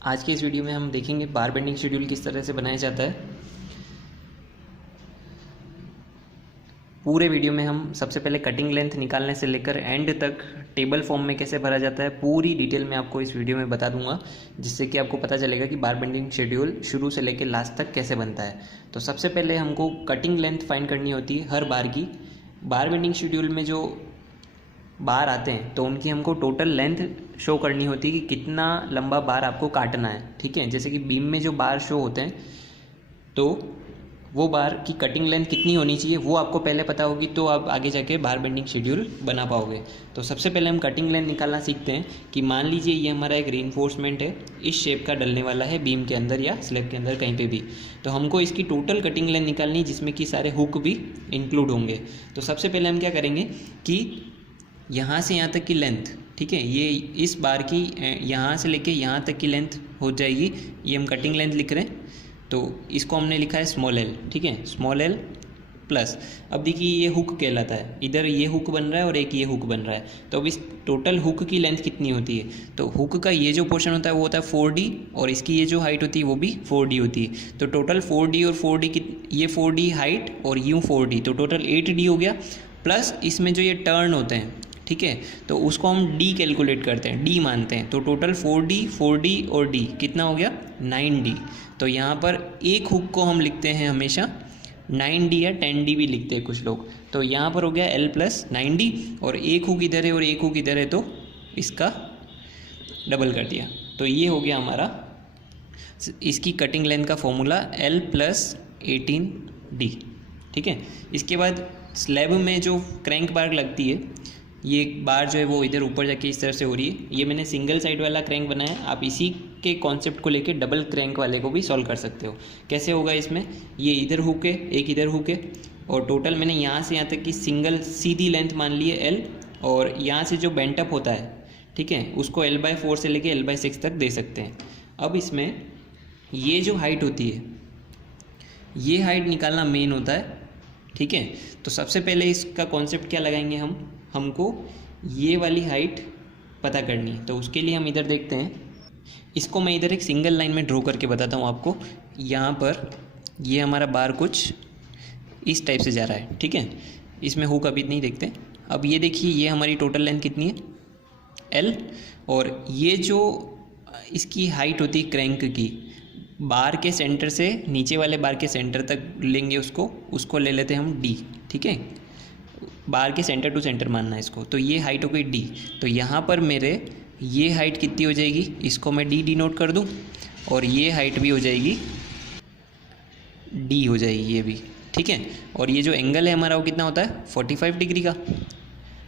आज के इस वीडियो में हम देखेंगे बार बेंडिंग शेड्यूल किस तरह से बनाया जाता है। पूरे वीडियो में हम सबसे पहले कटिंग लेंथ निकालने से लेकर एंड तक टेबल फॉर्म में कैसे भरा जाता है पूरी डिटेल में आपको इस वीडियो में बता दूंगा, जिससे कि आपको पता चलेगा कि बार बेंडिंग शेड्यूल शुरू से लेकर लास्ट तक कैसे बनता है। तो सबसे पहले हमको कटिंग लेंथ फाइंड करनी होती है हर बार की। बार बेंडिंग शेड्यूल में जो बार आते हैं तो उनकी हमको टोटल लेंथ शो करनी होती है कि कितना लंबा बार आपको काटना है। ठीक है, जैसे कि बीम में जो बार शो होते हैं तो वो बार की कटिंग लेंथ कितनी होनी चाहिए वो आपको पहले पता होगी, तो आप आगे जाके बार बेंडिंग शेड्यूल बना पाओगे। तो सबसे पहले हम कटिंग लेंथ निकालना सीखते हैं कि मान लीजिए ये हमारा एक रीइंफोर्समेंट है, इस शेप का डलने वाला है बीम के अंदर या स्लैब के अंदर कहीं पे भी। तो हमको इसकी टोटल कटिंग लेंथ निकालनी, जिसमें कि सारे हुक भी इंक्लूड होंगे। तो सबसे पहले हम क्या करेंगे कि यहाँ से यहाँ तक की लेंथ, ठीक है, ये इस बार की यहाँ से लेके यहाँ तक की लेंथ हो जाएगी। ये हम कटिंग लेंथ लिख रहे हैं, तो इसको हमने लिखा है स्मॉल एल। ठीक है, स्मॉल एल प्लस, अब देखिए ये हुक कहलाता है, इधर ये हुक बन रहा है और एक ये हुक बन रहा है। तो अब इस टोटल हुक की लेंथ कितनी होती है, तो हुक का ये जो पोर्शन होता है वो होता है 4D और इसकी ये जो हाइट होती है वो भी 4D होती है। तो टोटल 4D और 4D की ये 4D हाइट और यूँ 4D, तो टोटल 8D हो गया। प्लस इसमें जो ये टर्न होते हैं, ठीक है, तो उसको हम D कैलकुलेट करते हैं, D मानते हैं। तो टोटल 4D 4D और D कितना हो गया 9D। तो यहाँ पर एक हुक को हम लिखते हैं हमेशा 9D या 10D भी लिखते हैं कुछ लोग। तो यहाँ पर हो गया L प्लस 9D और एक हुक इधर है और एक हुक इधर है, तो इसका डबल कर दिया। तो ये हो गया हमारा इसकी कटिंग लेंथ का फॉर्मूला L प्लस 18D। ठीक है, इसके बाद स्लैब में जो क्रैंक बार लगती है, ये बार जो है वो इधर ऊपर जाके इस तरह से हो रही है। ये मैंने सिंगल साइड वाला क्रैंक बनाया, आप इसी के कॉन्सेप्ट को लेके डबल क्रैंक वाले को भी सॉल्व कर सकते हो। कैसे होगा इसमें, ये इधर हुक है एक इधर हुक है और टोटल मैंने यहाँ से यहाँ तक की सिंगल सीधी लेंथ मान ली है L, और यहाँ से जो बेंटअप होता है, ठीक है, उसको L/4 से लेके L/6 तक दे सकते हैं। अब इसमें ये जो हाइट होती है ये हाइट निकालना मेन होता है। ठीक है, तो सबसे पहले इसका कॉन्सेप्ट क्या लगाएंगे हमको ये वाली हाइट पता करनी है। तो उसके लिए हम इधर देखते हैं, इसको मैं इधर एक सिंगल लाइन में ड्रॉ करके बताता हूँ आपको। यहाँ पर ये हमारा बार कुछ इस टाइप से जा रहा है, ठीक है, इसमें हुक अभी नहीं देखते। अब ये देखिए ये हमारी टोटल लेंथ कितनी है L, और ये जो इसकी हाइट होती है क्रैंक की, बार के सेंटर से नीचे वाले बार के सेंटर तक लेंगे उसको ले लेते हैं हम D। ठीक है, बार के सेंटर टू सेंटर मानना है इसको। तो ये हाइट हो गई D। तो यहाँ पर मेरे ये हाइट कितनी हो जाएगी, इसको मैं D डिनोट कर दूँ, और ये हाइट भी हो जाएगी D हो जाएगी ये भी। ठीक है, और ये जो एंगल है हमारा वो कितना होता है 45 डिग्री का।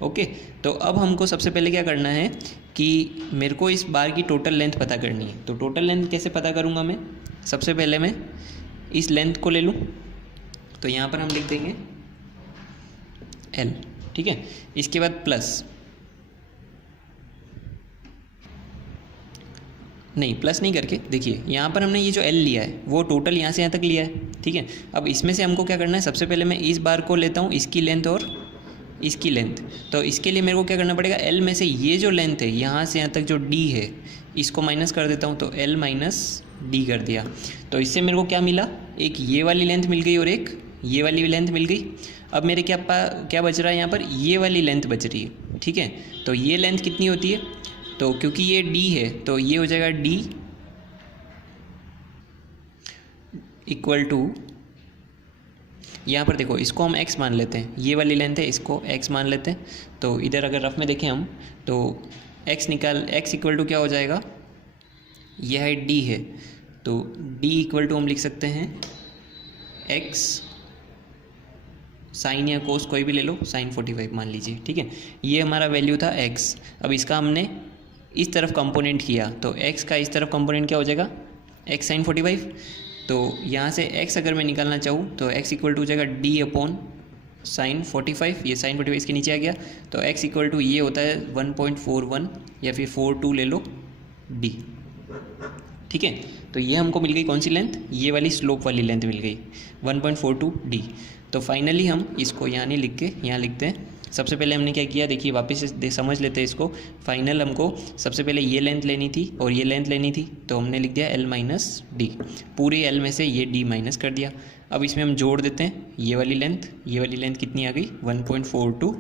ओके, तो अब हमको सबसे पहले क्या करना है कि मेरे को इस बार की टोटल लेंथ पता करनी है। तो टोटल लेंथ कैसे पता करूँगा मैं, सबसे पहले मैं इस लेंथ को ले लूँ, तो यहाँ पर हम लिख देंगे L। ठीक है, इसके बाद प्लस नहीं करके देखिए यहाँ पर हमने ये जो L लिया है वो टोटल यहाँ से यहाँ तक लिया है। ठीक है, अब इसमें से हमको क्या करना है, सबसे पहले मैं इस बार को लेता हूँ, इसकी लेंथ और इसकी लेंथ। तो इसके लिए मेरे को क्या करना पड़ेगा, L में से ये जो लेंथ है यहाँ से यहाँ तक जो D है इसको माइनस कर देता हूँ, तो L माइनस D कर दिया। तो इससे मेरे को क्या मिला, एक ये वाली लेंथ मिल गई और एक ये वाली लेंथ मिल गई। अब मेरे क्या बच रहा है यहाँ पर, ये वाली लेंथ बच रही है। ठीक है, तो ये लेंथ कितनी होती है, तो क्योंकि ये D है तो ये हो जाएगा D इक्वल टू, यहाँ पर देखो इसको हम x मान लेते हैं, ये वाली लेंथ है इसको x मान लेते हैं। तो इधर अगर रफ में देखें हम तो x इक्वल टू क्या हो जाएगा, ये हाइट D है तो D इक्वल टू हम लिख सकते हैं x साइन या कोस कोई भी ले लो, साइन 45 मान लीजिए। ठीक है, ये हमारा वैल्यू था x। अब इसका हमने इस तरफ कंपोनेंट किया, तो x का इस तरफ कंपोनेंट क्या हो जाएगा x साइन 45। तो यहाँ से x अगर मैं निकालना चाहूँ तो x इक्वल टू हो जाएगा D अपॉन साइन 45, ये साइन 45 इसके नीचे आ गया। तो x इक्वल टू ये होता है 1.41 या फिर 42 ले लो D। ठीक है, तो ये हमको मिल गई कौन सी लेंथ, ये वाली स्लोप वाली लेंथ मिल गई 1.42 D। तो फाइनली हम इसको यहाँ नहीं लिख के यहाँ लिखते हैं सबसे पहले हमने क्या किया, देखिए वापस समझ लेते हैं इसको। फाइनल हमको सबसे पहले ये लेंथ लेनी थी और ये लेंथ लेनी थी, तो हमने लिख दिया L माइनस डी। पूरे L में से ये D माइनस कर दिया। अब इसमें हम जोड़ देते हैं ये वाली लेंथ कितनी आ गई 1.42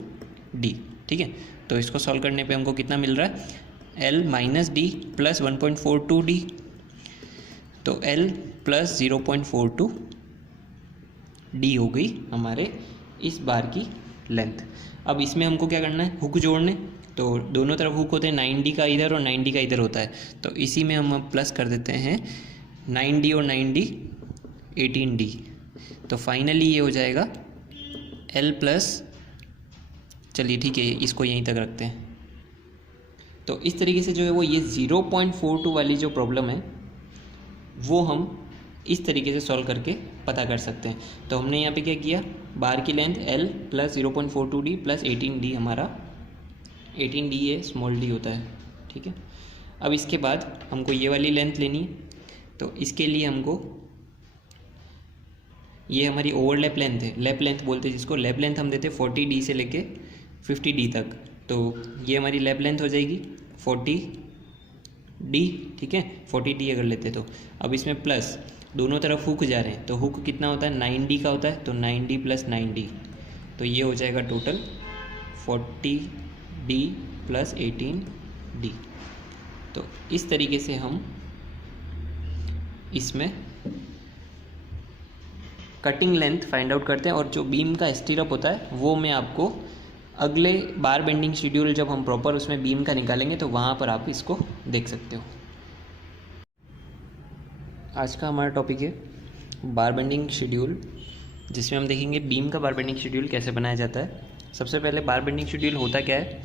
D। ठीक है, तो इसको सॉल्व करने पे हमको कितना मिल रहा है L minus D plus 1.42 D, तो L प्लस 0.42 D हो गई हमारे इस बार की लेंथ। अब इसमें हमको क्या करना है, हुक जोड़ने, तो दोनों तरफ हुक होते हैं, 9D का इधर और 9D का इधर होता है, तो इसी में हम प्लस कर देते हैं 9D और 9D 18D। तो फाइनली ये हो जाएगा L प्लस, चलिए ठीक है इसको यहीं तक रखते हैं। तो इस तरीके से जो है वो ये 0.42 वाली जो प्रॉब्लम है वो हम इस तरीके से सॉल्व करके पता कर सकते हैं। तो हमने यहाँ पे क्या किया, बार की length L plus 0.42D plus 18D, हमारा 18D ये स्मॉल d होता है। ठीक है, अब इसके बाद हमको ये वाली लेंथ लेनी है, तो इसके लिए हमको ये हमारी ओवरलैप लेंथ है, लैप लेंथ बोलते हैं जिसको। लैप लेंथ हम देते हैं 40D से लेके 50D तक, तो ये हमारी लैप लेंथ हो जाएगी 40D। ठीक है, 40D अगर लेते तो। अब इसमें प्लस दोनों तरफ हुक जा रहे हैं, तो हुक कितना होता है 9D का होता है, तो 9D प्लस 9D, तो ये हो जाएगा टोटल 40D प्लस 18D। तो इस तरीके से हम इसमें कटिंग लेंथ फाइंड आउट करते हैं। और जो बीम का स्टीरअप होता है वो मैं आपको अगले बार बेंडिंग शेड्यूल जब हम प्रॉपर उसमें बीम का निकालेंगे तो वहाँ पर आप इसको देख सकते हो। आज का हमारा टॉपिक है बार बेंडिंग शेड्यूल, जिसमें हम देखेंगे बीम का बार बेंडिंग शेड्यूल कैसे बनाया जाता है। सबसे पहले बार बेंडिंग शेड्यूल होता क्या है,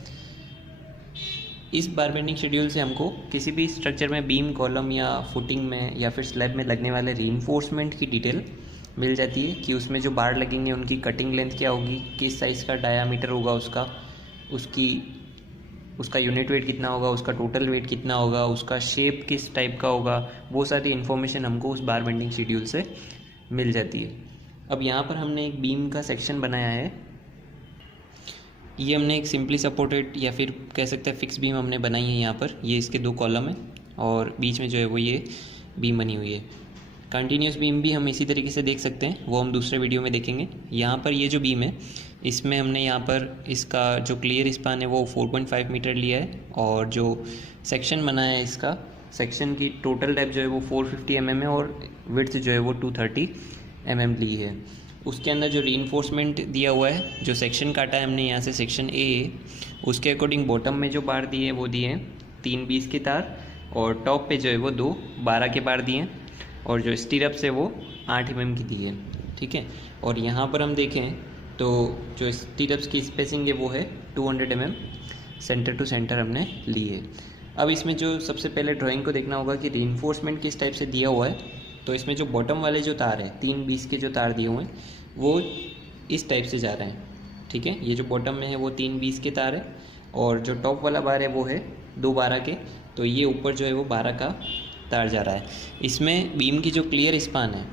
इस बार बेंडिंग शेड्यूल से हमको किसी भी स्ट्रक्चर में बीम कॉलम या फुटिंग में या फिर स्लैब में लगने वाले रीइंफोर्समेंट की डिटेल मिल जाती है कि उसमें जो बार लगेंगे उनकी कटिंग लेंथ क्या होगी, किस साइज़ का डायामीटर होगा उसका यूनिट वेट कितना होगा, उसका टोटल वेट कितना होगा, उसका शेप किस टाइप का होगा, वो सारी इन्फॉर्मेशन हमको उस बार बेंडिंग शेड्यूल से मिल जाती है। अब यहाँ पर हमने एक बीम का सेक्शन बनाया है, ये हमने एक सिंपली सपोर्टेड या फिर कह सकते हैं फिक्स बीम हमने बनाई है। यहाँ पर ये इसके 2 कॉलम है और बीच में जो है वो ये बीम बनी हुई है। कंटिन्यूस बीम भी हम इसी तरीके से देख सकते हैं, वो हम दूसरे वीडियो में देखेंगे। यहाँ पर ये जो बीम है इसमें हमने यहाँ पर इसका जो क्लियर स्पान है वो 4.5 मीटर लिया है और जो सेक्शन बनाया है इसका सेक्शन की टोटल डेप्थ जो है वो 450 mm है और विड्थ जो है वो 230 mm ली है। उसके अंदर जो रीइंफोर्समेंट दिया हुआ है, जो सेक्शन काटा है हमने यहाँ से सेक्शन ए, उसके अकॉर्डिंग बॉटम में जो बार दिए हैं वो दिए हैं 3 20 के तार और टॉप पे जो है वो 2 12 के बार दिए हैं और जो स्टीरअप्स है वो 8 mm की दी है। ठीक है, और यहाँ पर हम देखें तो जो स्टीरअप्स की स्पेसिंग है वो है 200 mm सेंटर टू सेंटर हमने ली है। अब इसमें जो सबसे पहले ड्राइंग को देखना होगा कि रीइंफोर्समेंट किस टाइप से दिया हुआ है। तो इसमें जो बॉटम वाले जो तार है 3 20 के जो तार दिए हुए हैं वो इस टाइप से जा रहे हैं। ठीक है, ये जो बॉटम में है वो 3 20 के तार है और जो टॉप वाला बार है वो है 2 12 के, तो ये ऊपर जो है वो 12 का तार जा रहा है। इसमें बीम की जो क्लियर स्पान है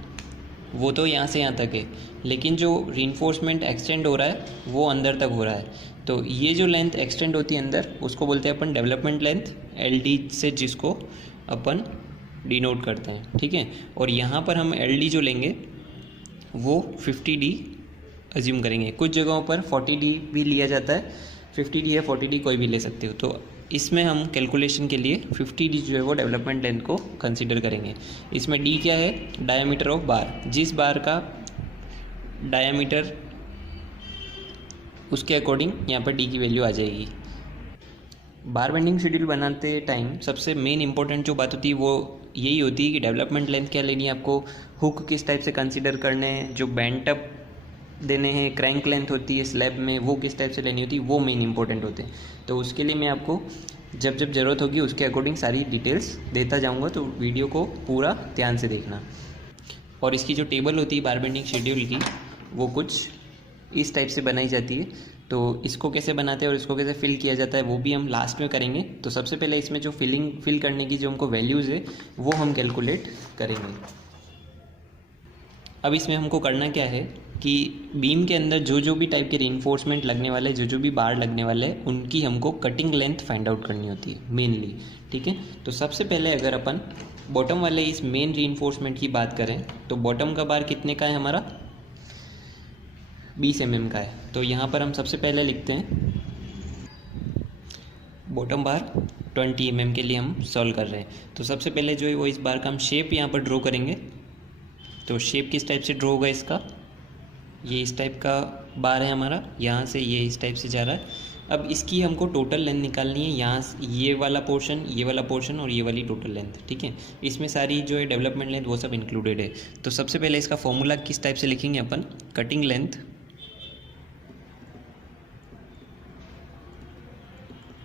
वो तो यहाँ से यहाँ तक है, लेकिन जो रीइंफोर्समेंट एक्सटेंड हो रहा है वो अंदर तक हो रहा है। तो ये जो लेंथ एक्सटेंड होती है अंदर उसको बोलते हैं अपन डेवलपमेंट लेंथ, LD से जिसको अपन डिनोट करते हैं। ठीक है, और यहाँ पर हम LD जो लेंगे वो 50D अज्यूम करेंगे। कुछ जगहों पर 40D भी लिया जाता है, 50D या 40D कोई भी ले सकते हो। तो इसमें हम कैलकुलेशन के लिए 50D जो है वो डेवलपमेंट लेंथ को कंसीडर करेंगे। इसमें D क्या है, डायामीटर ऑफ बार, जिस बार का डायामीटर उसके अकॉर्डिंग यहाँ पर D की वैल्यू आ जाएगी। बार बेंडिंग शेड्यूल बनाते टाइम सबसे मेन इंपॉर्टेंट जो बात होती है वो यही होती है कि डेवलपमेंट लेंथ क्या लेनी है आपको, हुक किस टाइप से कंसीडर करने हैं, जो बेंट अप देने हैं, क्रैंक लेंथ होती है स्लैब में वो किस टाइप से लेनी होती है, वो मेन इंपॉर्टेंट होते हैं। तो उसके लिए मैं आपको जब जब ज़रूरत होगी उसके अकॉर्डिंग सारी डिटेल्स देता जाऊंगा, तो वीडियो को पूरा ध्यान से देखना। और इसकी जो टेबल होती है बार बेंडिंग शेड्यूल की वो कुछ इस टाइप से बनाई जाती है। तो इसको कैसे बनाते हैं और इसको कैसे फिल किया जाता है वो भी हम लास्ट में करेंगे। तो सबसे पहले इसमें जो फिल करने की जो हमको वैल्यूज़ है वो हम कैलकुलेट करेंगे। अब इसमें हमको करना क्या है कि बीम के अंदर जो जो भी टाइप के रीइंफोर्समेंट लगने वाले, जो जो भी बार लगने वाले हैं, उनकी हमको कटिंग लेंथ फाइंड आउट करनी होती है मेनली। ठीक है, तो सबसे पहले अगर अपन बॉटम वाले इस मेन रीइंफोर्समेंट की बात करें तो बॉटम का बार कितने का है हमारा, 20 mm का है। तो यहाँ पर हम सबसे पहले लिखते हैं बॉटम बार 20 mm के लिए हम सॉल्व कर रहे हैं। तो सबसे पहले जो है वो इस बार का हम शेप यहाँ पर ड्रॉ करेंगे। तो शेप किस टाइप से ड्रॉ होगा इसका, ये इस टाइप का बार है हमारा, यहाँ से ये इस टाइप से जा रहा है। अब इसकी हमको टोटल लेंथ निकालनी है, यहाँ से ये वाला पोर्शन, ये वाला पोर्शन और ये वाली टोटल लेंथ। ठीक है, इसमें सारी जो है डेवलपमेंट लेंथ वो सब इंक्लूडेड है। तो सबसे पहले इसका फॉर्मूला किस टाइप से लिखेंगे अपन, कटिंग लेंथ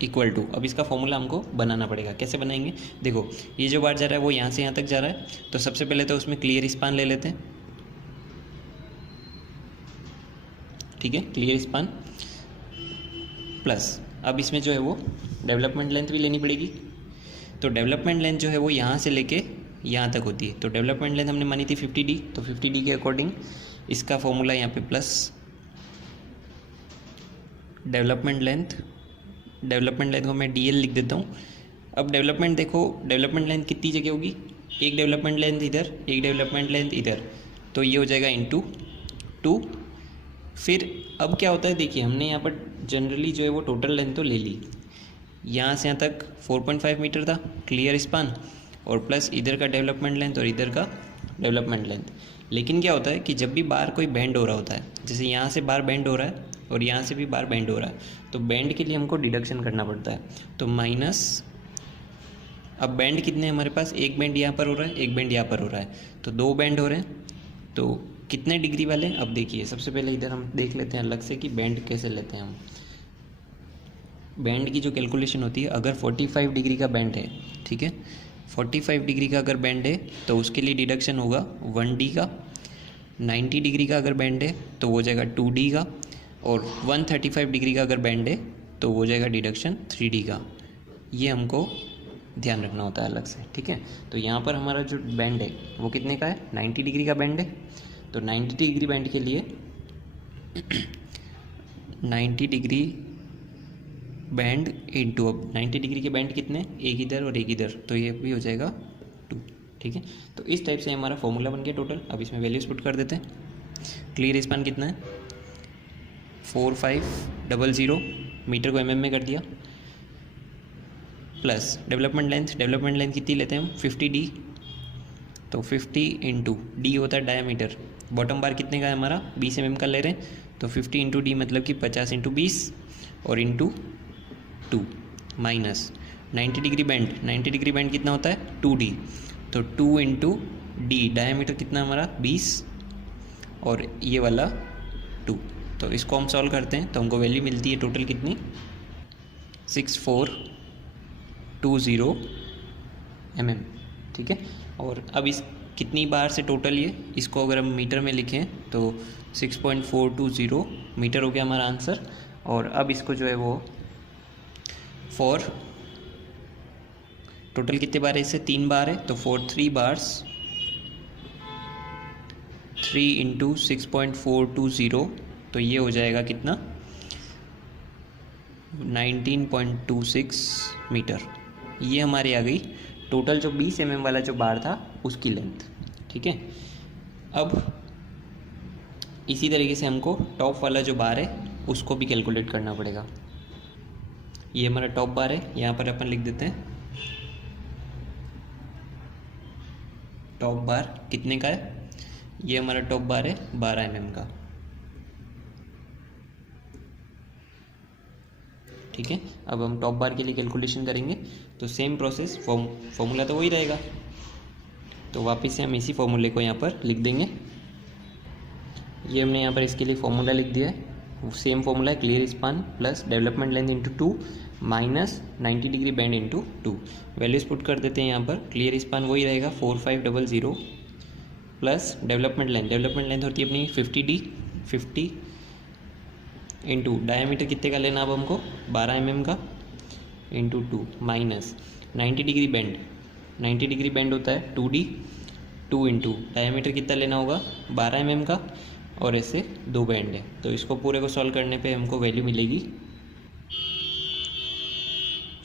इक्वल टू, अब इसका फॉर्मूला हमको बनाना पड़ेगा। कैसे बनाएंगे, देखो ये जो बार जा रहा है वो यहाँ से यहाँ तक जा रहा है, तो सबसे पहले तो उसमें क्लियर स्पान ले लेते हैं। ठीक है, क्लियर स्पान प्लस अब इसमें जो है वो डेवलपमेंट लेंथ भी लेनी पड़ेगी। तो डेवलपमेंट लेंथ जो है वो यहाँ से लेके यहाँ तक होती है। तो डेवलपमेंट लेंथ हमने मानी थी 50D, तो 50D के अकॉर्डिंग इसका फॉर्मूला यहाँ पे प्लस डेवलपमेंट लेंथ को मैं DL लिख देता हूँ। अब डेवलपमेंट देखो, डेवलपमेंट लेंथ कितनी जगह होगी, एक डेवलपमेंट लेंथ इधर, एक डेवलपमेंट लेंथ इधर, तो ये हो जाएगा इंटू 2। फिर अब क्या होता है, देखिए हमने यहाँ पर जनरली जो है वो टोटल लेंथ तो ले ली, यहाँ से यहाँ तक 4.5 मीटर था क्लियर स्पान, और प्लस इधर का डेवलपमेंट लेंथ और इधर का डेवलपमेंट लेंथ। लेकिन क्या होता है कि जब भी बार कोई बेंड हो रहा होता है, जैसे यहाँ से बार बेंड हो रहा है और यहाँ से भी बार बेंड हो रहा है, तो बेंड के लिए हमको डिडक्शन करना पड़ता है। तो माइनस, अब बेंड कितने हैं हमारे पास, एक बेंड यहाँ पर हो रहा है, एक बेंड यहाँ पर हो रहा है, तो 2 बेंड हो रहे हैं। तो कितने डिग्री वाले, अब देखिए सबसे पहले इधर हम देख लेते हैं अलग से कि बेंड कैसे लेते हैं हम। बैंड की जो कैलकुलेशन होती है, अगर 45 डिग्री का बैंड है, ठीक है, 45 डिग्री का अगर बैंड है तो उसके लिए डिडक्शन होगा 1D का। 90 डिग्री का अगर बैंड है तो वो जाएगा 2D का, और 135 डिग्री का अगर बैंड है तो वो जाएगा डिडक्शन 3D का। ये हमको ध्यान रखना होता है अलग से, ठीक है। तो यहाँ पर हमारा जो बैंड है वो कितने का है, 90 डिग्री का बैंड है। तो 90 डिग्री बैंड के लिए 90 डिग्री बैंड इंटू, अब 90 डिग्री के बैंड कितने, एक इधर और एक इधर, तो ये भी हो जाएगा 2, ठीक है। तो इस टाइप से हमारा फॉर्मूला बन गया टोटल। अब इसमें वैल्यूज पुट कर देते हैं। क्लियर स्पान कितना है, 4500 मीटर को mm में कर दिया, प्लस डेवलपमेंट लेंथ कितनी लेते हैं हम, 50D। तो 50 इंटू डी होता है डायामीटर, बॉटम बार कितने का है हमारा, 20 mm का ले रहे हैं, तो 50 इंटू डी मतलब कि 50 इंटू 20 और इंटू 2 माइनस 90 डिग्री बैंड कितना होता है 2D, तो 2 इंटू डी डायामीटर कितना हमारा 20 और ये वाला 2। तो इसको हम सॉल्व करते हैं तो हमको वैल्यू मिलती है टोटल कितनी, 6420 mm, ठीक है। और अब इस कितनी बार से टोटल ये, इसको अगर हम मीटर में लिखें तो 6.420 मीटर हो गया हमारा आंसर। और अब इसको जो है वो फॉर टोटल कितने बार है, इससे 3 बार है, तो फॉर 3 बार्स 3 इंटू 6.420, तो ये हो जाएगा कितना 19.26 मीटर। ये हमारी आ गई टोटल जो 20 mm वाला जो बार था उसकी लेंथ, ठीक है। अब इसी तरीके से हमको टॉप वाला जो बार है उसको भी कैलकुलेट करना पड़ेगा। ये हमारा टॉप बार है, यहाँ पर अपन लिख देते हैं टॉप बार कितने का है, ये हमारा टॉप बार है 12 mm का, ठीक है। अब हम टॉप बार के लिए कैलकुलेशन करेंगे तो सेम प्रोसेस, फॉर्मूला तो वही रहेगा, तो वापस से हम इसी फॉर्मूले को यहाँ पर लिख देंगे। ये हमने यहाँ पर इसके लिए फॉर्मूला लिख दिया है, सेम फॉर्मूला है, clear span plus development length into 2 minus 90 degree band into 2। Values put कर देते हैं यहाँ पर। क्लियर स्पान वही रहेगा 4500 प्लस डेवलपमेंट लेंथ होती है अपनी 50D, 50 इंटू डायामीटर कितने का लेना अब हमको 12 mm का, इंटू 2 माइनस 90 डिग्री बैंड होता है 2D, 2 इंटू डायमीटर कितना लेना होगा 12 mm का, और ऐसे 2 बैंड है। तो इसको पूरे को सॉल्व करने पे हमको वैल्यू मिलेगी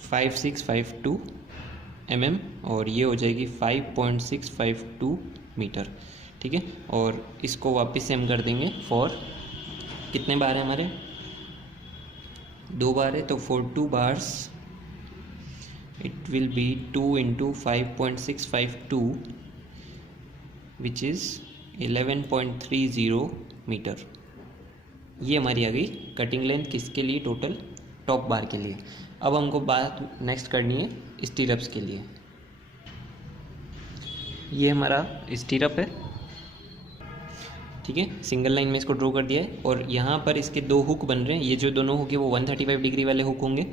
5652 mm, और ये हो जाएगी 5.652 मीटर। ठीक है, और इसको वापस से हम कर देंगे फॉर कितने बार है हमारे 2 बार है, तो for 2 bars it will be 2 into 5.652 which is 11.30 metre. ये हमारी आ गई कटिंग लेंथ किसके लिए, टोटल टॉप बार के लिए। अब हमको बात नेक्स्ट करनी है स्टीरअप्स के लिए। ये हमारा स्टीरअप है, ठीक है, सिंगल लाइन में इसको ड्रॉ कर दिया है, और यहाँ पर इसके 2 हुक बन रहे हैं। ये जो दोनों हुक है वो 135 डिग्री वाले हुक होंगे,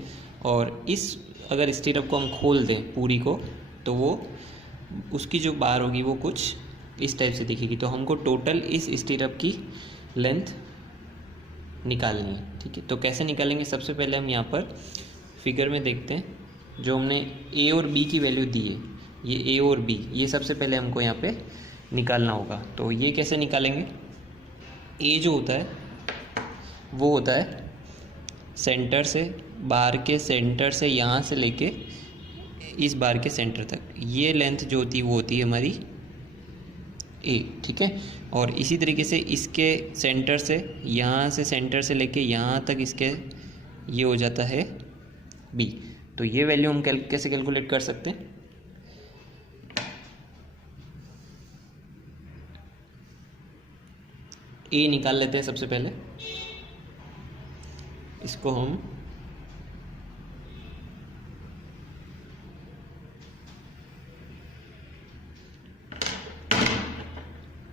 और इस अगर स्टीरअप को हम खोल दें पूरी को, तो वो उसकी जो बार होगी वो कुछ इस टाइप से दिखेगी। तो हमको टोटल इस स्टीरअप की लेंथ निकालनी है। ठीक है, तो कैसे निकालेंगे, सबसे पहले हम यहाँ पर फिगर में देखते हैं, जो हमने ए और बी की वैल्यू दी है, ये ए और बी, ये सबसे पहले हमको यहाँ पे निकालना होगा। तो ये कैसे निकालेंगे, ए जो होता है वो होता है सेंटर से, बार के सेंटर से यहाँ से लेके इस बार के सेंटर तक, ये लेंथ जो होती है वो होती है हमारी ए। ठीक है, और इसी तरीके से इसके सेंटर से, यहाँ से सेंटर से लेके यहाँ तक इसके ये हो जाता है बी। तो ये वैल्यू हम कैसे कैलकुलेट कर सकते हैं, ए निकाल लेते हैं सबसे पहले। इसको हम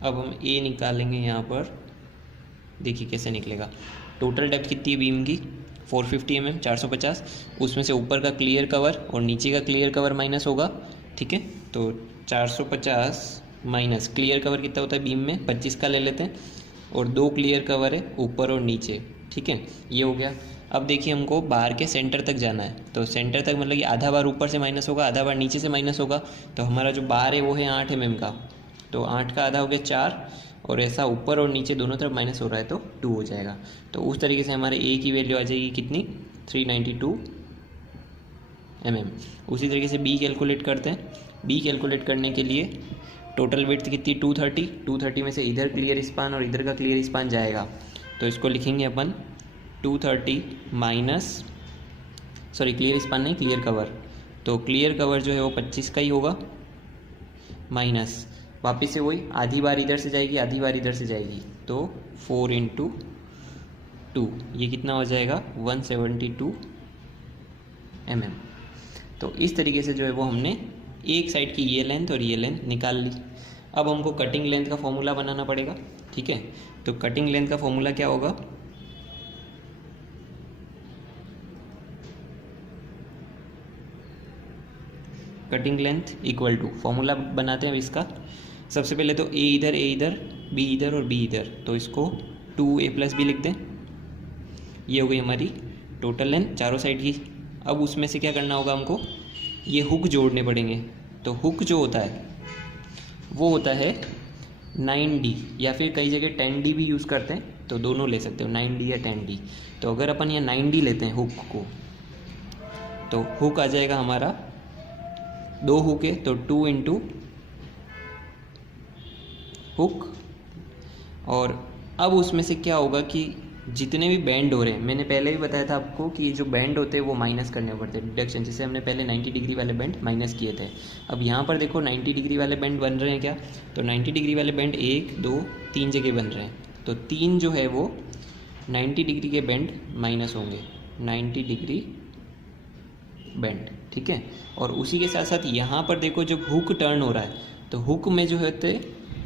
अब हम ए निकालेंगे यहाँ पर, देखिए कैसे निकलेगा। टोटल डेप्थ कितनी है बीम की 450 mm 450, उसमें से ऊपर का क्लियर कवर और नीचे का क्लियर कवर माइनस होगा। ठीक है, तो 450 माइनस क्लियर कवर कितना होता है बीम में 25 का ले लेते हैं, और 2 क्लियर कवर है ऊपर और नीचे। ठीक है, ये हो गया। अब देखिए हमको बार के सेंटर तक जाना है, तो सेंटर तक मतलब कि आधा बार ऊपर से माइनस होगा, आधा बार नीचे से माइनस होगा। तो हमारा जो बार है वो है 8 mm का, तो 8 का आधा हो गया 4, और ऐसा ऊपर और नीचे दोनों तरफ माइनस हो रहा है तो 2 हो जाएगा। तो उस तरीके से हमारे ए की वैल्यू आ जाएगी कितनी 392 mm। उसी तरीके से बी कैलकुलेट करते हैं। बी कैलकुलेट करने के लिए टोटल विड्थ कितनी 230 में से इधर क्लियर स्पान और इधर का क्लियर स्पान जाएगा, तो इसको लिखेंगे अपन 230 माइनस, सॉरी क्लियर स्पान नहीं क्लियर कवर, तो क्लियर कवर जो है वो 25 का ही होगा, माइनस वापस से वही आधी बार इधर से जाएगी आधी बार इधर से जाएगी, तो 4 इंटू 2 ये कितना हो जाएगा 172 mm। तो इस तरीके से जो है वो हमने एक साइड की ये लेंथ और ये लेंथ निकाल ली। अब हमको कटिंग लेंथ का फॉर्मूला बनाना पड़ेगा। ठीक है, तो कटिंग लेंथ का फॉर्मूला क्या होगा, cutting length equal to, formula बनाते हैं इसका। सबसे पहले तो ए इधर बी इधर और बी इधर, तो इसको 2a + b लिख दें। ये हो गई हमारी टोटल लेंथ चारों साइड की। अब उसमें से क्या करना होगा हमको, ये हुक जोड़ने पड़ेंगे। तो हुक जो होता है वो होता है 9D, या फिर कई जगह 10D भी यूज़ करते हैं, तो दोनों ले सकते हो 9D या 10D। तो अगर अपन यहाँ 9D लेते हैं हुक को, तो हुक आ जाएगा हमारा, 2 हुक है तो 2 इंटू हुक। और अब उसमें से क्या होगा कि जितने भी बैंड हो रहे हैं, मैंने पहले भी बताया था आपको कि जो बैंड होते हैं वो माइनस करने पड़ते हैं, डिडक्शन। जैसे हमने पहले 90 डिग्री वाले बैंड माइनस किए थे। अब यहाँ पर देखो 90 डिग्री वाले बैंड बन रहे हैं क्या, तो 90 डिग्री वाले बैंड 1 2 3 जगह बन रहे हैं, तो 3 जो है वो 90 डिग्री के बैंड माइनस होंगे, 90 डिग्री बैंड। ठीक है, और उसी के साथ साथ यहाँ पर देखो जब हुक टर्न हो रहा है, तो हुक में जो होते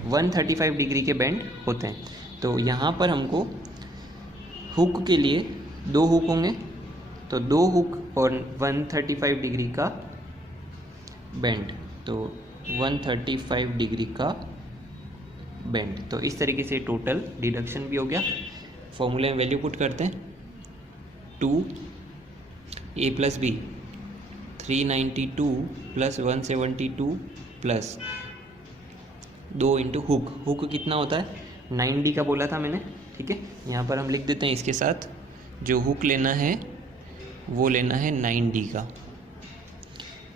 135 डिग्री के बैंड होते हैं। तो यहाँ पर हमको हुक के लिए 2 हुक होंगे, तो 2 हुक और 135 डिग्री का बेंड, तो 135 डिग्री का बेंड। तो इस तरीके से टोटल डिडक्शन भी हो गया। फॉर्मूले में वैल्यू पुट करते हैं, 2a + b 392 + 172 + 2 into hook. Hook कितना होता है 9D का बोला था मैंने, ठीक है। यहाँ पर हम लिख देते हैं इसके साथ, जो हुक लेना है वो लेना है 9D का।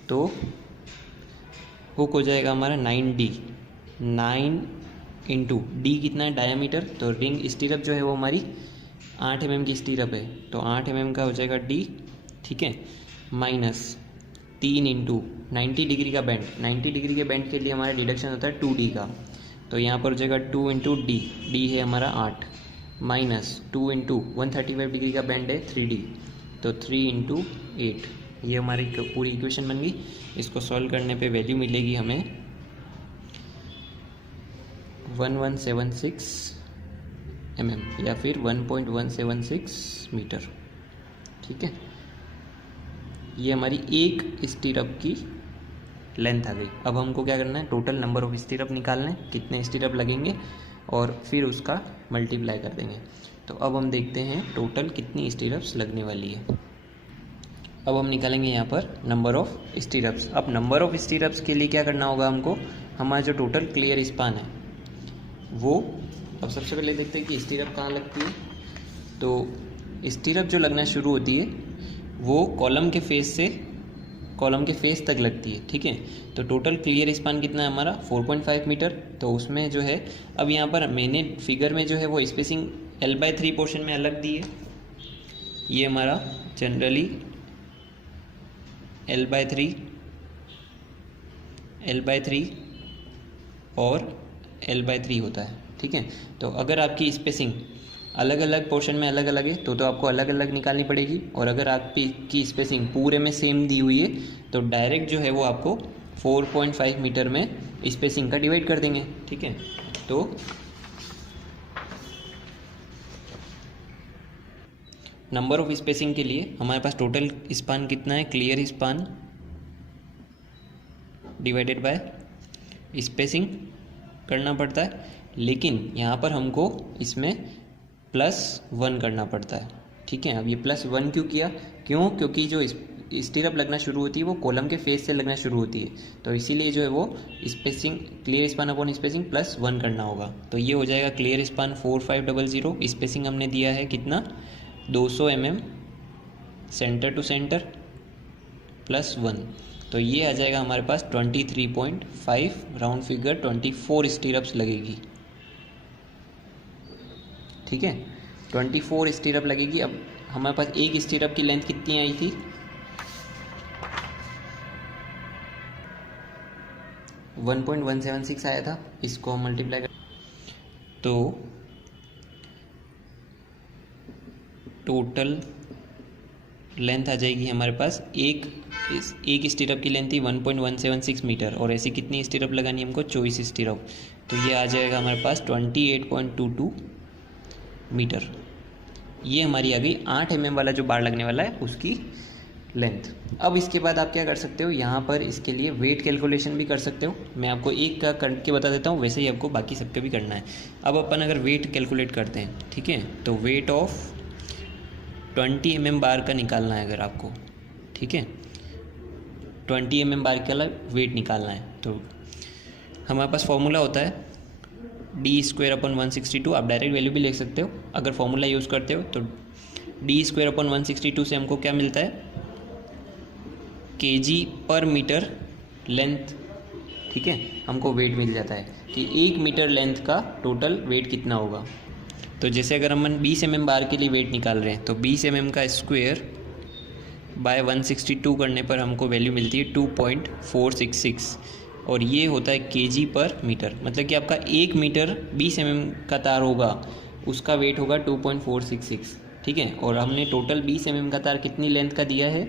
तो हुक हो जाएगा हमारा 9D, 9 इंटू डी कितना है डायामीटर, तो रिंग स्टीरअप जो है वो हमारी 8 mm की स्टीरअप है, तो 8 mm का हो जाएगा डी, ठीक है, माइनस 3 इंटू 90 डिग्री का बैंड। 90 डिग्री के बैंड के लिए हमारा डिडक्शन होता है 2D का, तो यहाँ पर हो जाएगा 2 इंटू डी, डी है हमारा 8, माइनस 2 इंटू 135 डिग्री का बैंड है 3D, तो 3 इंटू 8। ये हमारी पूरी इक्वेशन बन गई। इसको सॉल्व करने पे वैल्यू मिलेगी हमें 1176 mm या फिर 1.176 मीटर, ठीक है। ये हमारी एक स्टीरअप की लेंथ आ गई। अब हमको क्या करना है, टोटल नंबर ऑफ स्टीरअप निकालना है, कितने स्टीरअप लगेंगे और फिर उसका मल्टीप्लाई कर देंगे। तो अब हम देखते हैं टोटल कितनी स्टीरअप्स लगने वाली है। अब हम निकालेंगे यहाँ पर नंबर ऑफ स्टीरअप्स। अब नंबर ऑफ स्टीरअप्स के लिए क्या करना होगा हमको, हमारा जो टोटल क्लियर स्पान है वो, अब सबसे पहले देखते हैं कि स्टीरअप कहाँ लगती है। तो स्टीरअप जो लगना शुरू होती है वो कॉलम के फेस से कॉलम के फेस तक लगती है, ठीक है। तो टोटल क्लियर स्पान कितना है हमारा 4.5 मीटर। तो उसमें जो है, अब यहाँ पर मैंने फिगर में जो है वो स्पेसिंग L/3 पोर्शन में अलग दी है। ये हमारा जनरली L/3 और L/3 होता है, ठीक है। तो अगर आपकी स्पेसिंग अलग अलग पोर्शन में अलग अलग है तो आपको अलग अलग निकालनी पड़ेगी, और अगर आपकी स्पेसिंग पूरे में सेम दी हुई है तो डायरेक्ट जो है वो आपको 4.5 मीटर में स्पेसिंग का डिवाइड कर देंगे, ठीक है। तो नंबर ऑफ स्पेसिंग के लिए हमारे पास टोटल स्पान कितना है, clear span divided by spacing करना पड़ता है, लेकिन यहाँ पर हमको इसमें +1 करना पड़ता है, ठीक है। अब ये +1 क्यों किया, क्योंकि जो स्टीरअप लगना शुरू होती है वो कॉलम के फेस से लगना शुरू होती है, तो इसीलिए जो है वो spacing clear span upon spacing +1 करना होगा। तो ये हो जाएगा क्लियर स्पान 4500, स्पेसिंग हमने दिया है कितना 200 mm सेंटर टू सेंटर +1, तो ये आ जाएगा हमारे पास 23.5, राउंड फिगर 24 स्टीरअप्स लगेगी, ठीक है। 24 स्टीरअप लगेगी। अब हमारे पास एक स्टीरअप की लेंथ कितनी आई थी, 1.176 आया था। इसको हम मल्टीप्लाई कर, तो टोटल लेंथ आ जाएगी हमारे पास, एक स्टीरअप की लेंथ थी 1.176 मीटर, और ऐसी कितनी स्टीरअप लगानी है हमको 24 स्टीरअप, तो ये आ जाएगा हमारे पास 28.22 मीटर। ये हमारी आ गई 8 mm वाला जो बार लगने वाला है उसकी लेंथ। अब इसके बाद आप क्या कर सकते हो, यहाँ पर इसके लिए वेट कैलकुलेशन भी कर सकते हो। मैं आपको एक का करके बता देता हूँ, वैसे ही आपको बाकी सबके भी करना है। अब अपन अगर वेट कैलकुलेट करते हैं, ठीक है, तो वेट ऑफ 20 mm बार का निकालना है अगर आपको, ठीक है, 20 mm बार का वेट निकालना है, तो हमारे पास फॉर्मूला होता है d²/162। आप डायरेक्ट वैल्यू भी लिख सकते हो अगर फॉर्मूला यूज़ करते हो, तो d²/162 से हमको क्या मिलता है, kg/मीटर लेंथ, ठीक है। हमको वेट मिल जाता है कि 1 मीटर लेंथ का टोटल वेट कितना होगा। तो जैसे अगर हम 20 mm बार के लिए वेट निकाल रहे हैं, तो 20 mm का स्क्वायर बाय 162 करने पर हमको वैल्यू मिलती है 2.466, और ये होता है kg/मीटर। मतलब कि आपका 1 मीटर 20 mm का तार होगा, उसका वेट होगा 2.466, ठीक है। और हमने टोटल 20 mm का तार कितनी लेंथ का दिया है,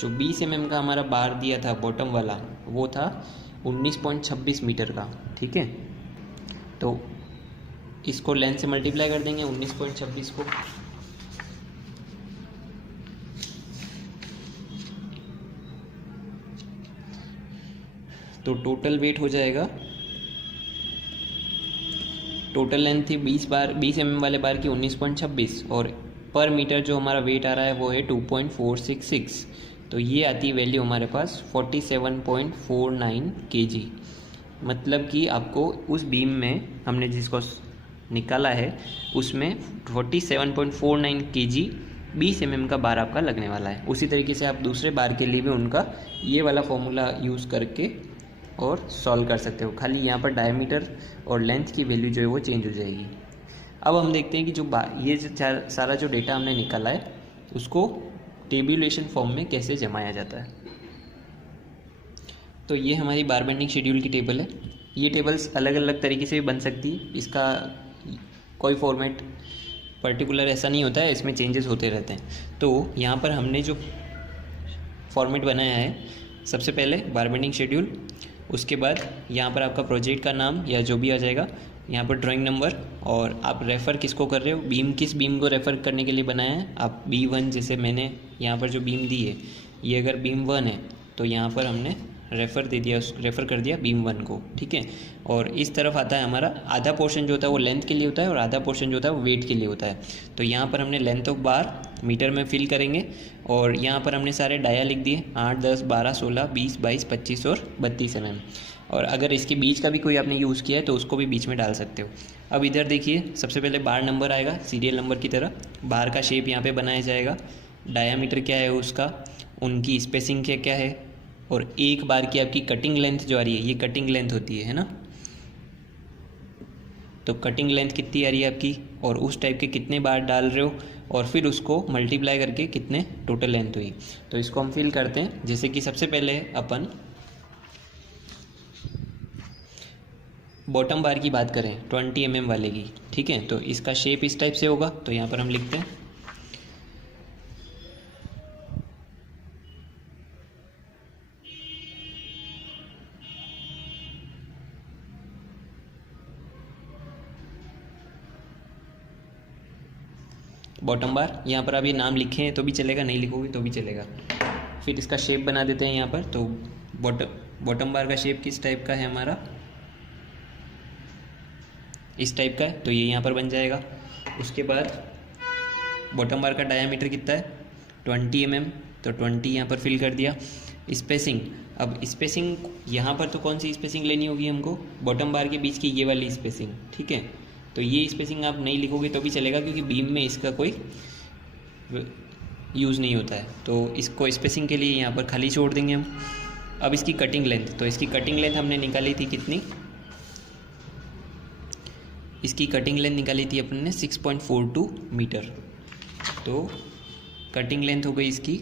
जो 20 mm का हमारा बार दिया था बॉटम वाला, वो था 19.26 मीटर का, ठीक है। तो इसको लेंथ से मल्टीप्लाई कर देंगे 19.26 को, तो टोटल वेट हो जाएगा, टोटल लेंथ थी 20 mm वाले बार की 19.26, और पर मीटर जो हमारा वेट आ रहा है वो है 2.466, तो ये आती है वैल्यू हमारे पास 47.49 kg। मतलब कि आपको उस बीम में हमने जिसको निकाला है उसमें 47.49 kg 20 mm का बार आपका लगने वाला है। उसी तरीके से आप दूसरे बार के लिए भी उनका ये वाला फॉर्मूला यूज़ करके और सॉल्व कर सकते हो। खाली यहाँ पर डायमीटर और लेंथ की वैल्यू जो है वो चेंज हो जाएगी। अब हम देखते हैं कि जो ये सारा जो डेटा हमने निकाला है उसको टेबुलेशन फॉर्म में कैसे जमाया जाता है। तो ये हमारी बार बेंडिंग शेड्यूल की टेबल है। ये टेबल्स अलग अलग तरीके से भी बन सकती है, इसका कोई फॉर्मेट पर्टिकुलर ऐसा नहीं होता है, इसमें चेंजेस होते रहते हैं। तो यहाँ पर हमने जो फॉर्मेट बनाया है, सबसे पहले बार बेंडिंग शेड्यूल, उसके बाद यहाँ पर आपका प्रोजेक्ट का नाम या जो भी आ जाएगा, यहाँ पर ड्राइंग नंबर, और आप रेफ़र किसको कर रहे हो, बीम किस बीम को रेफ़र करने के लिए बनाया है आप। B1 जैसे मैंने यहाँ पर जो बीम दी है ये अगर बीम 1 है तो यहाँ पर हमने रेफ़र कर दिया बीम 1 को, ठीक है। और इस तरफ आता है हमारा आधा पोर्शन जो होता है वो लेंथ के लिए होता है और आधा पोर्शन जो होता है वो वेट के लिए होता है। तो यहाँ पर हमने लेंथ ऑफ बार मीटर में फिल करेंगे और यहाँ पर हमने सारे डाया लिख दिए 8, 10, 12, 16, 20, 22, 25 और 32 mm। और अगर इसके बीच का भी कोई आपने यूज़ किया है तो उसको भी बीच में डाल सकते हो। अब इधर देखिए, सबसे पहले बार नंबर आएगा सीरियल नंबर की तरह, बार का शेप यहाँ पे बनाया जाएगा, डायामीटर क्या है उसका, उनकी स्पेसिंग क्या है, और एक बार की आपकी कटिंग लेंथ जो आ रही है ये कटिंग लेंथ होती है ना। तो कटिंग लेंथ कितनी आ रही है आपकी और उस टाइप के कितने बार डाल रहे हो, और फिर उसको मल्टीप्लाई करके कितने टोटल लेंथ हुई। तो इसको हम फिल करते हैं। जैसे कि सबसे पहले अपन बॉटम बार की बात करें 20 mm वाले की, ठीक है। तो इसका शेप इस टाइप से होगा, तो यहाँ पर हम लिखते हैं बॉटम बार। यहाँ पर आप ये नाम लिखें तो भी चलेगा, नहीं लिखोगे तो भी चलेगा। फिर इसका शेप बना देते हैं यहाँ पर। तो बॉटम बार का शेप किस टाइप का है हमारा, इस टाइप का है, तो ये यहाँ पर बन जाएगा। उसके बाद बॉटम बार का डायामीटर कितना है 20 mm, तो 20 यहाँ पर फिल कर दिया। स्पेसिंग, अब स्पेसिंग यहाँ पर तो कौन सी स्पेसिंग लेनी होगी हमको, बॉटम बार के बीच की ये वाली स्पेसिंग, ठीक है। तो ये स्पेसिंग आप नहीं लिखोगे तो भी चलेगा क्योंकि बीम में इसका कोई यूज़ नहीं होता है, तो इसको स्पेसिंग के लिए यहाँ पर खाली छोड़ देंगे हम। अब इसकी कटिंग लेंथ, तो इसकी कटिंग लेंथ हमने निकाली थी कितनी, इसकी कटिंग लेंथ निकाली थी अपन ने 6.42 मीटर। तो कटिंग लेंथ हो गई इसकी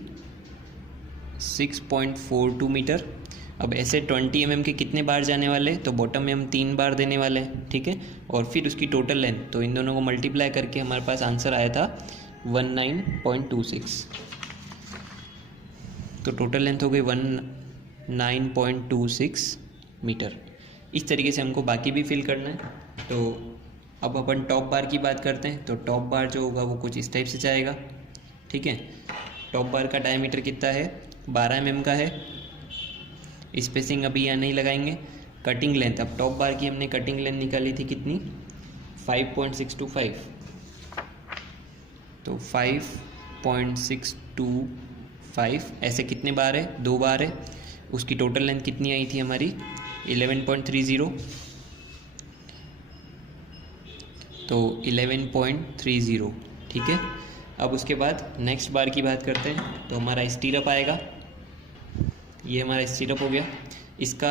6.42 मीटर। अब ऐसे 20 mm के कितने बार जाने वाले, तो बॉटम में हम 3 बार देने वाले हैं, ठीक है। और फिर उसकी टोटल लेंथ, तो इन दोनों को मल्टीप्लाई करके हमारे पास आंसर आया था 19.26। तो टोटल लेंथ हो गई 19.26 मीटर। इस तरीके से हमको बाकी भी फिल करना है। तो अब अपन टॉप बार की बात करते हैं। तो टॉप बार जो होगा वो कुछ इस टाइप से जाएगा, ठीक है। टॉप बार का डायमीटर कितना है 12 mm का है। स्पेसिंग अभी यहाँ नहीं लगाएंगे। कटिंग लेंथ, अब टॉप बार की हमने कटिंग लेंथ निकाली थी कितनी 5.625, तो 5.625 ऐसे कितने बार है, 2 बार है। उसकी टोटल लेंथ कितनी आई थी हमारी 11.30, तो 11.30, ठीक है। अब उसके बाद नेक्स्ट बार की बात करते हैं। तो हमारा स्टीरअप आएगा, ये हमारा स्टीरअप हो गया। इसका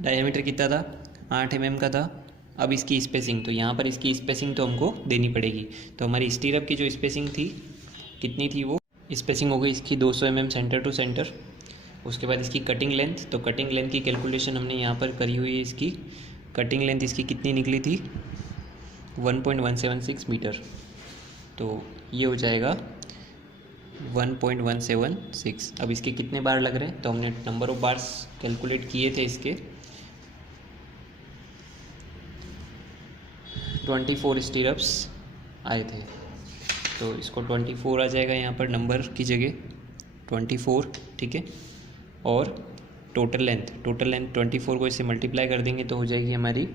डायमीटर कितना था 8 mm का था। अब इसकी स्पेसिंग, तो यहाँ पर इसकी स्पेसिंग तो हमको देनी पड़ेगी। तो हमारी स्टीरअप की जो स्पेसिंग थी कितनी थी, वो स्पेसिंग हो गई इसकी 200 mm सेंटर टू सेंटर। उसके बाद इसकी कटिंग लेंथ, तो कटिंग लेंथ की कैलकुलेशन हमने यहाँ पर करी हुई है। इसकी कटिंग लेंथ इसकी कितनी निकली थी 1.176 मीटर। तो ये हो जाएगा 1.176। अब इसके कितने बार लग रहे हैं, तो हमने नंबर ऑफ बार्स कैलकुलेट किए थे इसके 24 स्टीरअप्स आए थे। तो इसको 24 आ जाएगा यहाँ पर नंबर की जगह 24, ठीक है। और टोटल लेंथ 24 को इससे मल्टीप्लाई कर देंगे तो हो जाएगी हमारी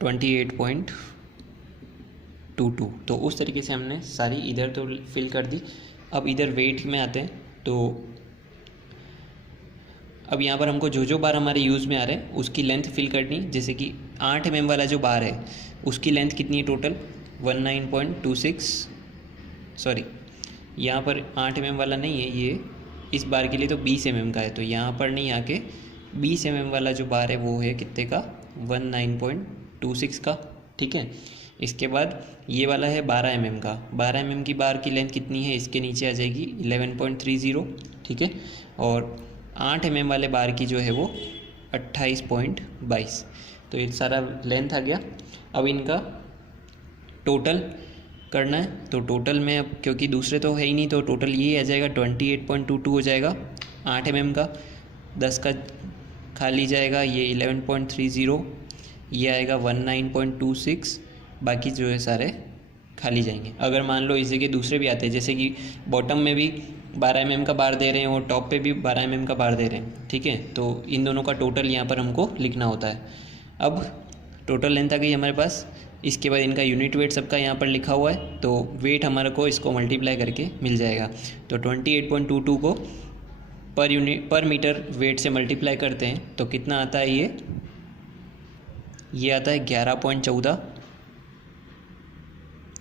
28.22। तो उस तरीके से हमने सारी इधर तो फिल कर दी। अब इधर वेट में आते हैं। तो अब यहाँ पर हमको जो जो बार हमारे यूज़ में आ रहे हैं उसकी लेंथ फिल करनी। जैसे कि 8 mm वाला जो बार है उसकी लेंथ कितनी है टोटल 19.26, सॉरी यहाँ पर 8 mm वाला नहीं है, ये इस बार के लिए तो 20 mm का है, तो यहाँ पर नहीं आके 20 mm वाला जो बार है वो है कितने का 19.26 का। ठीक है, इसके बाद ये वाला है 12 mm का। 12 mm की बार की लेंथ कितनी है, इसके नीचे आ जाएगी 11.30। ठीक है, और 8 mm वाले बार की जो है वो 28.22। तो ये सारा लेंथ आ गया। अब इनका टोटल करना है, तो टोटल में अब क्योंकि दूसरे तो है ही नहीं, तो टोटल ये आ जाएगा 28.22 हो जाएगा 8 mm का। 10 का खाली जाएगा, ये 11.30, ये आएगा 19.26, बाकी जो है सारे खाली जाएंगे। अगर मान लो इसी के दूसरे भी आते हैं, जैसे कि बॉटम में भी 12 mm का बार दे रहे हैं और टॉप पे भी 12 mm का बार दे रहे हैं। ठीक है, तो इन दोनों का टोटल यहाँ पर हमको लिखना होता है। अब टोटल लेंथ आ गई हमारे पास। इसके बाद इनका यूनिट वेट सबका यहाँ पर लिखा हुआ है, तो वेट हमारे को इसको मल्टीप्लाई करके मिल जाएगा। तो 28.22 को पर मीटर वेट से मल्टीप्लाई करते हैं तो कितना आता है, ये आता है 11.14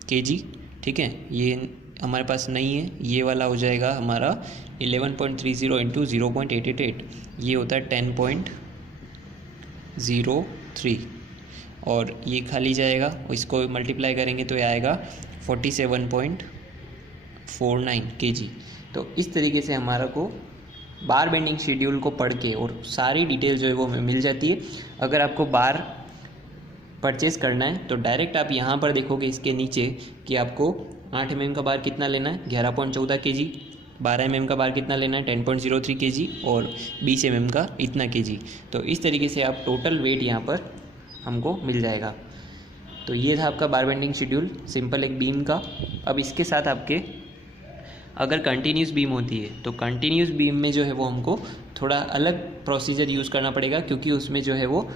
kg। ठीक है, ये हमारे पास नहीं है, ये वाला हो जाएगा हमारा 11.30 इंटू 0.888, ये होता है 10.03, और ये खाली जाएगा, इसको मल्टीप्लाई करेंगे तो ये आएगा 47.49 kg। तो इस तरीके से हमारा को बार बेंडिंग शेड्यूल को पढ़ के और सारी डिटेल जो है वो मिल जाती है। अगर आपको बार परचेस करना है तो डायरेक्ट आप यहाँ पर देखोगे इसके नीचे कि आपको 8 mm का बार कितना लेना है 11.14 kg, 12 mm का बार कितना लेना है 10.03 kg, और 20 mm का इतना kg। तो इस तरीके से आप टोटल वेट यहाँ पर हमको मिल जाएगा। तो ये था आपका बार बेंडिंग शेड्यूल, सिंपल एक बीम का। अब इसके साथ आपके अगर कंटिन्यूस बीम होती है तो कंटिन्यूस बीम में जो है वो हमको थोड़ा अलग प्रोसीजर यूज़ करना पड़ेगा, क्योंकि उसमें जो है वो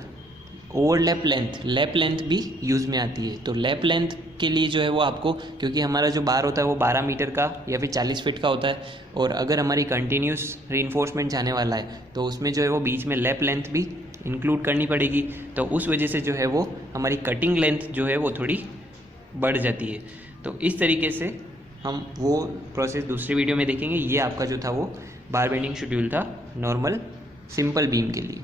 ओवरलैप लैप लेंथ भी यूज़ में आती है। तो लैप लेंथ के लिए जो है वो आपको, क्योंकि हमारा जो बार होता है वो 12 मीटर का या फिर 40 फीट का होता है, और अगर हमारी कंटिन्यूस रीइंफोर्समेंट जाने वाला है तो उसमें जो है वो बीच में लैप लेंथ भी इंक्लूड करनी पड़ेगी। तो उस वजह से जो है वो हमारी कटिंग लेंथ जो है वो थोड़ी बढ़ जाती है। तो इस तरीके से हम वो प्रोसेस दूसरी वीडियो में देखेंगे। ये आपका जो था वो बार बेंडिंग शेड्यूल था नॉर्मल सिंपल बीम के लिए।